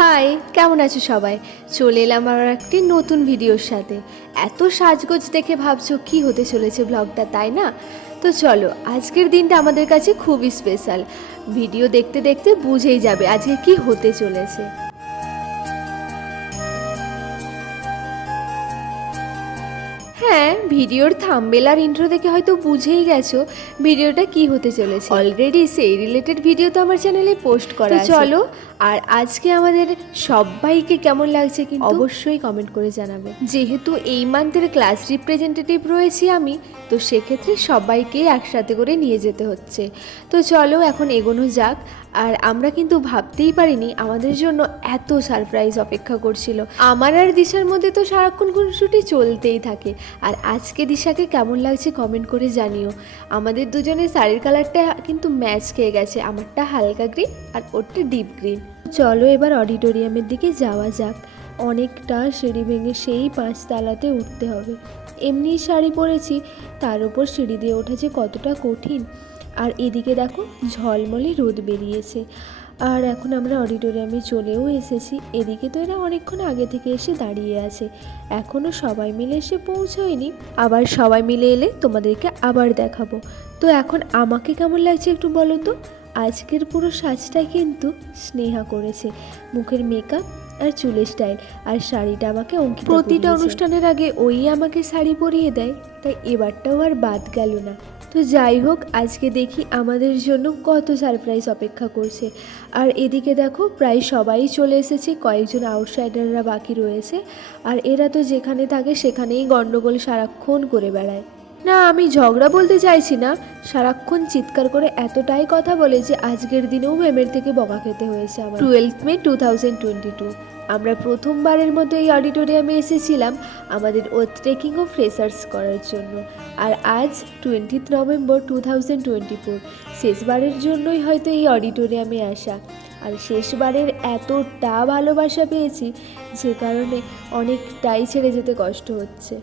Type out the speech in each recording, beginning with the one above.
High, কেমন আছো সবাই? চলে এলাম আর একটি নতুন ভিডিওর সাথে। এত সাজগোজ দেখে ভাবছো কি হতে চলেছে ব্লগটা, তাই না? তো চলো, আজকের দিনটা আমাদের কাছে খুবই স্পেশাল। ভিডিও দেখতে দেখতে বুঝেই যাবে আজকে কি হতে চলেছে। হ্যাঁ, ভিডিওর থাম্বনেল আর ইন্ট্রো দেখে হয়তো বুঝেই গেছো ভিডিওটা কি হতে চলেছে। অলরেডি সেই রিলেটেড ভিডিও তো আমার চ্যানেলে পোস্ট করা আছে। চলো, আর আজকে আমাদের সবাইকে কেমন লাগছে কিন্তু অবশ্যই কমেন্ট করে জানাবে। যেহেতু এই মান্থের ক্লাস রিপ্রেজেন্টেটিভ রয়েছি আমি, তো সেক্ষেত্রে সবাইকেই একসাথে করে নিয়ে যেতে হচ্ছে। তো চলো এখন এগোনো যাক। আর আমরা কিন্তু ভাবতেই পারিনি আমাদের জন্য এত সারপ্রাইজ অপেক্ষা করছিল। আমার আর দিশার মধ্যে তো সারাক্ষণ খুনসুটি চলতেই থাকে। আর আজকে দিশাকে কেমন লাগছে কমেন্ট করে জানিও। আমাদের দুজনের শাড়ির কালারটা কিন্তু ম্যাচ খেয়ে গেছে, আমারটা হালকা গ্রিন আর ওরটা ডিপ গ্রিন। চলো এবার অডিটোরিয়ামের দিকে যাওয়া যাক। অনেকটা সিঁড়ি ভেঙে সেই 5 তলাতে উঠতে হবে। এমনি শাড়ি পরেছি, তার উপর সিঁড়ি দিয়ে ওঠা যে কতটা কঠিন। আর এদিকে দেখো ঝলমলে রোদ বেরিয়েছে। আর এখন আমরা অডিটোরিয়ামে চলেও এসেছি। এদিকে তো এরা অনেকক্ষণ আগে থেকে এসে দাঁড়িয়ে আছে, এখনও সবাই মিলে এসে পৌঁছয়নি। আবার সবাই মিলে এলে তোমাদেরকে আবার দেখাবো। তো এখন আমাকে কেমন লাগছে একটু বলো তো। আজকের পুরো সাজটা কিন্তু স্নেহা করেছে, মুখের মেকআপ আর চুলের স্টাইল আর শাড়িটা আমাকে অঙ্কিত। প্রতিটা অনুষ্ঠানের আগে ওই আমাকে শাড়ি পরিয়ে দেয়, তাই এবারটাও আর বাদ গেল না। তো যাই হোক, আজকে দেখি আমাদের জন্য কত সারপ্রাইজ অপেক্ষা করছে। আর এদিকে দেখো প্রায় সবাই চলে এসেছে, কয়েকজন আউটসাইডাররা বাকি রয়েছে। আর এরা তো যেখানে থাকে সেখানেই গন্ডগোল সারাক্ষণ করে বেড়ায়। না, আমি ঝগড়া বলতে চাইছি না, সারাক্ষণ চিৎকার করে এতটাই কথা বলে যে আজকের দিনেও ম্যামের থেকে বকা খেতে হয়েছে আমার। 12 মে 2022 আমরা প্রথমবারের মতো এই অডিটোরিয়ামে এসেছিলাম আমাদের ওথ টেকিং ও ফ্রেশার্স করার জন্য। আর আজ 20 নভেম্বর 2024 শেষবারের জন্যই হয়তো এই অডিটোরিয়ামে আসা। আর শেষবারের এতটা ভালোবাসা পেয়েছি যে কারণে অনেকটাই ছেড়ে যেতে কষ্ট হচ্ছে।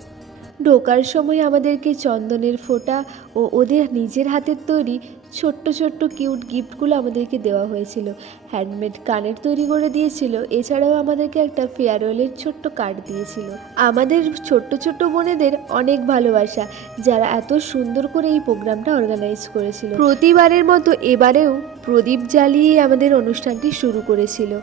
ঢোকার সময় আমাদেরকে চন্দনের ফোঁটা ও ওদের নিজের হাতের তৈরি ছোট্ট ছোট্ট কিউট গিফটগুলো আমাদেরকে দেওয়া হয়েছিল। হ্যান্ডমেড কানের তৈরি করে দিয়েছিল, এছাড়াও আমাদেরকে একটা ফেয়ারওয়েলের ছোট্ট কার্ড দিয়েছিল। আমাদের ছোট্ট ছোট্ট বোনেদের অনেক ভালোবাসা, যারা এত সুন্দর করে এই প্রোগ্রামটা অর্গানাইজ করেছিল। প্রতিবারের মতো এবারেও প্রদীপ জ্বালিয়ে আমাদের অনুষ্ঠানটি শুরু করেছিল।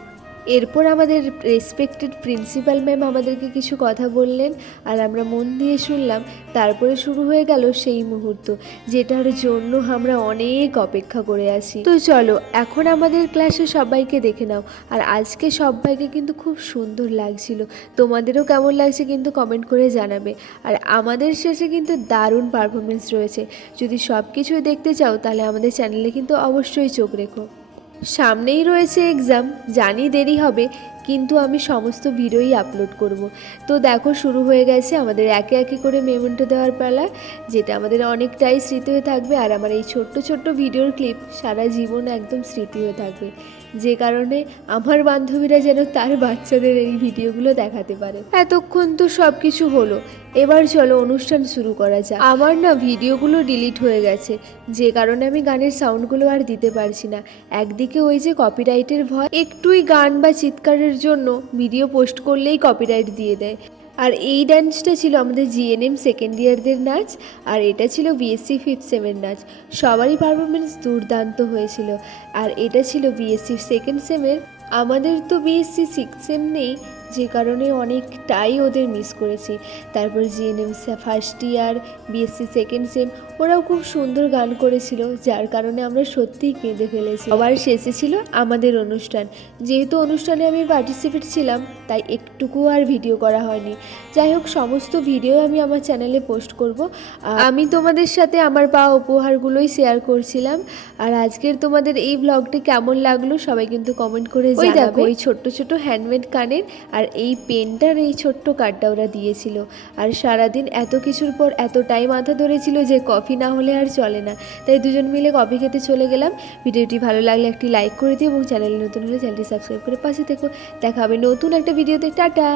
এরপর আমাদের রেসপেক্টেড প্রিন্সিপাল ম্যাম আমাদেরকে কিছু কথা বললেন, আর আমরা মন দিয়ে শুনলাম। তারপরে শুরু হয়ে গেল সেই মুহূর্ত যেটার জন্য আমরা অনেক অপেক্ষা করে আছি। তো চলো এখন আমাদের ক্লাসে সবাইকে দেখে নাও। আর আজকে সবাইকে কিন্তু খুব সুন্দর লাগছিল, তোমাদেরও কেমন লাগছে কিন্তু কমেন্ট করে জানাবে। আর আমাদের শেষে কিন্তু দারুণ পারফরমেন্স রয়েছে। যদি সব কিছুই দেখতে চাও তাহলে আমাদের চ্যানেলে কিন্তু অবশ্যই চোখ রেখো। সামনেই রয়েছে এক্সাম, জানি দেরি হবে, কিন্তু আমি সমস্ত ভিডিওই আপলোড করব। তো দেখো শুরু হয়ে গেছে আমাদের একে একে করে মেমেন্টো দেওয়ার পালা, যেটা আমাদের অনেকটাই স্মৃতি হয়ে থাকবে। আর আমার এই ছোট্ট ছোট্ট ভিডিওর ক্লিপ সারা জীবন একদম স্মৃতি হয়ে থাকবে, যে কারণে আমার বান্ধবীরা যেন তার বাচ্চাদের এই ভিডিওগুলো দেখাতে পারে। এতক্ষণ তো সব কিছু হলো, এবার চলো অনুষ্ঠান শুরু করা যাক। আমার না ভিডিওগুলো ডিলিট হয়ে গেছে, যে কারণে আমি গানের সাউন্ডগুলো আর দিতে পারছি না। একদিকে ওই যে কপিরাইটের ভয়, একটুই গান বা চিৎকারের জন্য ভিডিও পোস্ট করলেই কপিরাইট দিয়ে দেয়। আর এই ডান্সটা ছিল আমাদের জিএনএম সেকেন্ড ইয়ারদের নাচ, আর এটা ছিল বিএসসি 5th সেমের নাচ। সবারই পারফরমেন্স দুর্দান্ত হয়েছিল। আর এটা ছিল বিএসসি 2nd সেমের। আমাদের তো বিএসসি 6th সেম নেই, যে কারণে অনেকটাই ওদের মিস করেছি। তারপর GNM first year, BSc 2nd same, ওরাও খুব সুন্দর গান করেছিল, যার কারণে আমরা সত্যিই কেঁদে ফেলেছি। আবার শেষে ছিল আমাদের অনুষ্ঠান। যেহেতু অনুষ্ঠানে আমি পার্টিসিপেট ছিলাম, তাই একটুকু আর ভিডিও করা হয়নি। যাই হোক, সমস্ত ভিডিও আমি আমার চ্যানেলে পোস্ট করব। আমি তোমাদের সাথে আমার পাওয়া উপহারগুলোই শেয়ার করছিলাম। আর আজকের তোমাদের এই ব্লগটি কেমন লাগলো সবাই কিন্তু কমেন্ট করে জানাবে। ওই ছোট্ট ছোট্ট হ্যান্ডমেড কানের আর এই পেনটার এই ছোট্ট কার্ডটা ওরা দিয়েছিল। আর সারাদিন এত কিছুর পর এতটাই মাথা ধরেছিল যে কফি না হলে আর চলে না, তাই দুজন মিলে কফি খেতে চলে গেলাম। ভিডিওটি ভালো লাগলে একটি লাইক করে দিও এবং চ্যানেলে নতুন হলে চ্যানেলটি সাবস্ক্রাইব করে পাশে থেকো। দেখা হবে নতুন একটা ভিডিওতে। টাটা।